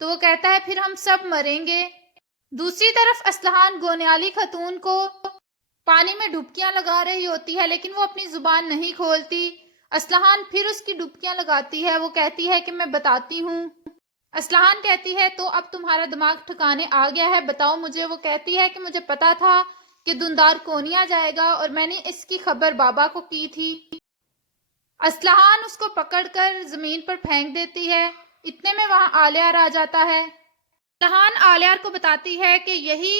تو وہ کہتا ہے پھر ہم سب مریں گے۔ دوسری طرف اسلحان گونیالی خاتون کو پانی میں ڈبکیاں لگا رہی ہوتی ہے، لیکن وہ اپنی زبان نہیں کھولتی۔ اسلحان پھر اس کی ڈبکیاں لگاتی ہے، وہ کہتی ہے کہ میں بتاتی ہوں۔ اسلحان کہتی ہے تو اب تمہارا دماغ ٹھکانے آ گیا ہے، بتاؤ مجھے۔ وہ کہتی ہے کہ مجھے پتا تھا کہ دندار کونیا جائے گا اور میں نے اس کی خبر بابا کو کی تھی۔ اسلحان اس کو پکڑ کر زمین پر پھینک دیتی ہے، اتنے میں وہاں آلیار آ جاتا ہے۔ اسلحان آلیار کو بتاتی ہے کہ یہی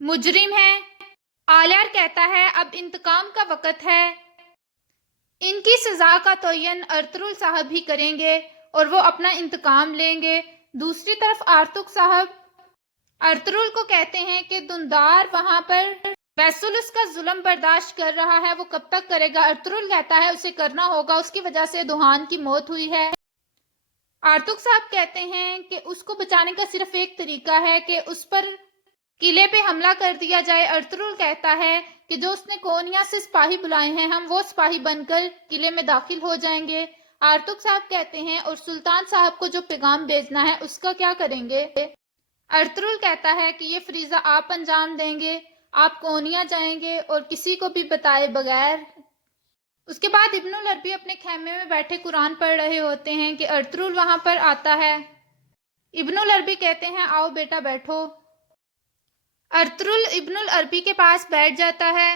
مجرم ہے۔ آلیار کہتا ہے اب انتقام کا وقت ہے، ان کی سزا کا تعین ارطغرل صاحب ہی کریں گے اور وہ اپنا انتقام لیں گے۔ دوسری طرف آرتوک صاحب ارطغرل کو کہتے ہیں کہ دندار وہاں پر ویسولس کا ظلم برداشت کر رہا ہے، وہ کب تک کرے گا؟ ارطغرل کہتا ہے اسے کرنا ہوگا، اس کی وجہ سے دوہان کی موت ہوئی ہے۔ آرتوک صاحب کہتے ہیں کہ اس کو بچانے کا صرف ایک طریقہ ہے کہ اس پر قلعے پہ حملہ کر دیا جائے۔ ارطغرل کہتا ہے کہ جو اس نے کونیا سے سپاہی بلائے ہیں، ہم وہ سپاہی بن کر قلعے میں داخل ہو جائیں گے۔ آرتوک صاحب کہتے ہیں اور سلطان صاحب کو جو پیغام بھیجنا ہے اس کا کیا کریں گے؟ ارطغرل کہتا ہے کہ یہ فریضہ آپ انجام دیں گے، آپ کونیا جائیں گے اور کسی کو بھی بتائے بغیر۔ اس کے بعد ابن العربی اپنے خیمے میں بیٹھے قرآن پڑھ رہے ہوتے ہیں کہ ارطغرل وہاں پر آتا ہے۔ ابن العربی کہتے ہیں آؤ بیٹا بیٹھو۔ ارطغرل ابن العربی کے پاس بیٹھ جاتا ہے۔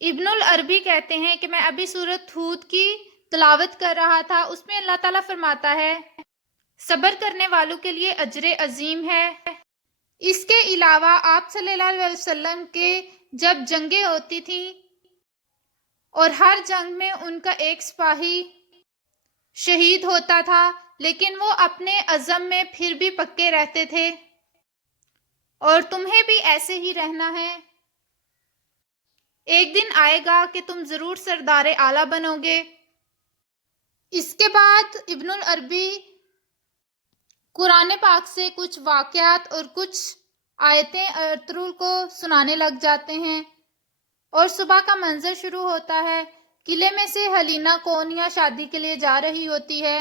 ابن العربی کہتے ہیں کہ میں ابھی سورۃ ہود کی تلاوت کر رہا تھا، اس میں اللہ تعالیٰ فرماتا ہے صبر کرنے والوں کے لیے اجر عظیم ہے۔ اس کے علاوہ آپ صلی اللہ علیہ وسلم کے جب جنگیں ہوتی تھیں اور ہر جنگ میں ان کا ایک سپاہی شہید ہوتا تھا، لیکن وہ اپنے عزم میں پھر بھی پکے رہتے تھے، اور تمہیں بھی ایسے ہی رہنا ہے۔ ایک دن آئے گا کہ تم ضرور سردار اعلیٰ بنو گے۔ اس کے بعد ابن العربی قرآن پاک سے کچھ واقعات اور کچھ آیتیں ارطغرل کو سنانے لگ جاتے ہیں، اور صبح کا منظر شروع ہوتا ہے۔ قلعے میں سے ہلینا کونیا شادی کے لیے جا رہی ہوتی ہے۔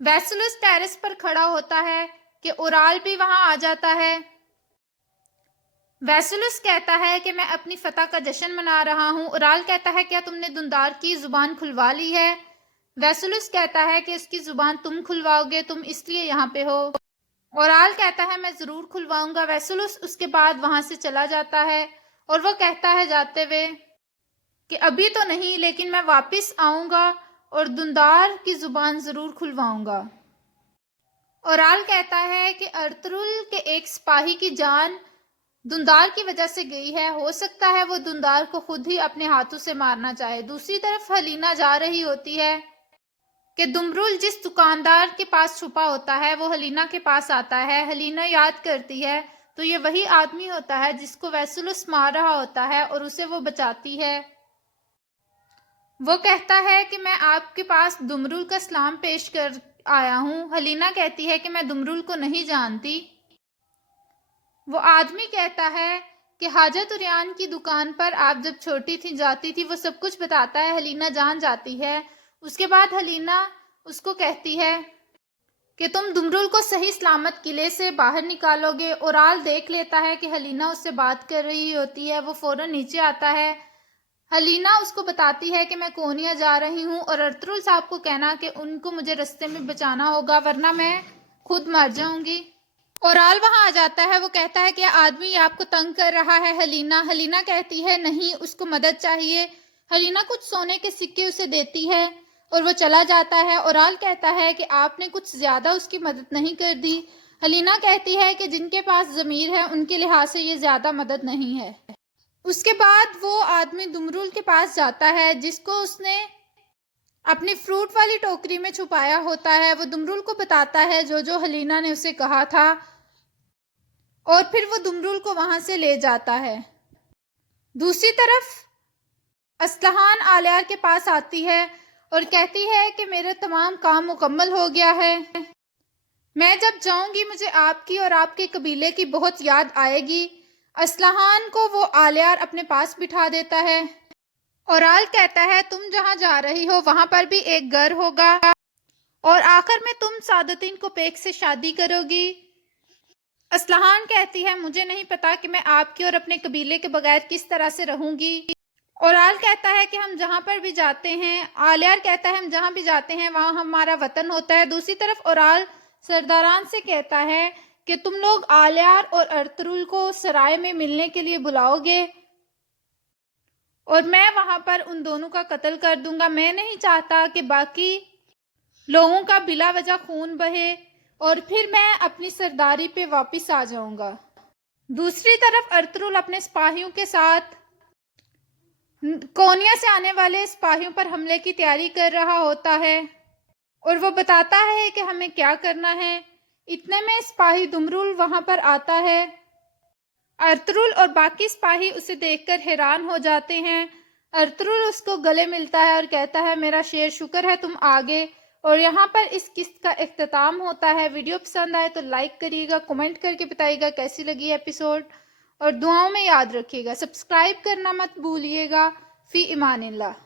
ویسولس ٹیرس پر کھڑا ہوتا ہے کہ اورال بھی وہاں آ جاتا ہے۔ ویسولس کہتا ہے کہ میں اپنی فتح کا جشن منا رہا ہوں۔ اورال کہتا ہے کیا تم نے دندار کی زبان کھلوا لی ہے؟ ویسولس کہتا ہے کہ اس کی زبان تم کھلواؤ گے، تم اس لیے یہاں پہ ہو۔ اورال کہتا ہے میں ضرور کھلواؤں گا۔ ویسولس اس کے بعد وہاں سے چلا جاتا ہے، اور وہ کہتا ہے جاتے ہوئے کہ ابھی تو نہیں، لیکن میں واپس آؤں گا اور دندار کی زبان ضرور کھلواؤں گا۔ اورال کہتا ہے کہ ارطغرل کے ایک سپاہی کی جان دندار کی وجہ سے گئی ہے، ہو سکتا ہے وہ دندار کو خود ہی اپنے ہاتھوں سے مارنا چاہے۔ دوسری طرف ہلینا جا رہی ہوتی ہے کہ دمرل جس دکاندار کے پاس چھپا ہوتا ہے وہ ہلینا کے پاس آتا ہے۔ ہلینا یاد کرتی ہے تو یہ وہی آدمی ہوتا ہے جس کو ویسولس مار رہا ہوتا ہے، اور اسے وہ بچاتی ہے۔ وہ کہتا ہے کہ میں آپ کے پاس دمرل کا سلام پیش کر آیا ہوں۔ ہلینا کہتی ہے کہ میں دمرل کو نہیں جانتی۔ وہ آدمی کہتا ہے کہ حاجت اریان کی دکان پر آپ جب چھوٹی تھی جاتی تھی، وہ سب کچھ بتاتا ہے۔ ہلینا جان جاتی ہے۔ اس کے بعد ہلینا اس کو کہتی ہے کہ تم دمرل کو صحیح سلامت قلعے سے باہر نکالو گے۔ اورال دیکھ لیتا ہے کہ ہلینا اس سے بات کر رہی ہوتی ہے، وہ فوراً نیچے آتا ہے۔ ہلینا اس کو بتاتی ہے کہ میں کونیا جا رہی ہوں، اور ارطغرل صاحب کو کہنا کہ ان کو مجھے رستے میں بچانا ہوگا ورنہ میں خود مر جاؤں گی۔ اورال وہاں آ جاتا ہے، وہ کہتا ہے کہ آدمی آپ کو تنگ کر رہا ہے ہلینا کہتی ہے نہیں، اس کو مدد چاہیے۔ ہلینا کچھ سونے کے سکے اسے دیتی ہے اور وہ چلا جاتا ہے۔ اورال کہتا ہے کہ آپ نے کچھ زیادہ اس کی مدد نہیں کر دی۔ ہلینا کہتی ہے کہ جن کے پاس ضمیر ہے ان کے لحاظ سے یہ زیادہ مدد نہیں ہے۔ اس کے بعد وہ آدمی دمرل کے پاس جاتا ہے جس کو اس نے اپنی فروٹ والی ٹوکری میں چھپایا ہوتا ہے۔ وہ دمرل کو بتاتا ہے جو ہلینا نے اسے کہا تھا، اور پھر وہ دمرل کو وہاں سے لے جاتا ہے۔ دوسری طرف اسلحان آلیار کے پاس آتی ہے اور کہتی ہے کہ میرا تمام کام مکمل ہو گیا ہے، میں جب جاؤں گی مجھے آپ کی اور آپ کے قبیلے کی بہت یاد آئے گی۔ اسلحان کو وہ آلیار اپنے پاس بٹھا دیتا ہے۔ اورال کہتا ہے تم جہاں جا رہی ہو وہاں پر بھی ایک گھر ہوگا، اور آخر میں تم سعادتین کو پیک سے شادی کرو گی۔ اصلاحان کہتی ہے مجھے نہیں پتا کہ میں آپ کی اور اپنے قبیلے کے بغیر کس طرح سے رہوں گی۔ اورال کہتا ہے کہ ہم جہاں پر بھی جاتے ہیں، آلیار کہتا ہے ہم جہاں بھی جاتے ہیں وہاں ہمارا وطن ہوتا ہے۔ دوسری طرف اورال سرداران سے کہتا ہے کہ تم لوگ آلیار اور ارطغرل کو سرائے میں ملنے کے لیے بلاؤ گے اور میں وہاں پر ان دونوں کا قتل کر دوں گا۔ میں نہیں چاہتا کہ باقی لوگوں کا بلا وجہ خون بہے اور پھر میں اپنی سرداری پہ واپس آ جاؤں گا۔ دوسری طرف ارطغرل اپنے سپاہیوں کے ساتھ کونیا سے آنے والے سپاہیوں پر حملے کی تیاری کر رہا ہوتا ہے اور وہ بتاتا ہے کہ ہمیں کیا کرنا ہے۔ اتنے میں سپاہی دمرول وہاں پر آتا ہے۔ ارطغرل اور باقی سپاہی اسے دیکھ کر حیران ہو جاتے ہیں۔ ارطغرل اس کو گلے ملتا ہے اور کہتا ہے میرا شیر شکر ہے تم آگے۔ اور یہاں پر اس قسط کا اختتام ہوتا ہے۔ ویڈیو پسند آئے تو لائک کریے گا، کمنٹ کر کے بتائیے گا کیسی لگی ایپیسوڈ، اور دعاؤں میں یاد رکھیے گا، سبسکرائب کرنا مت بھولیے گا۔ فی امان اللہ۔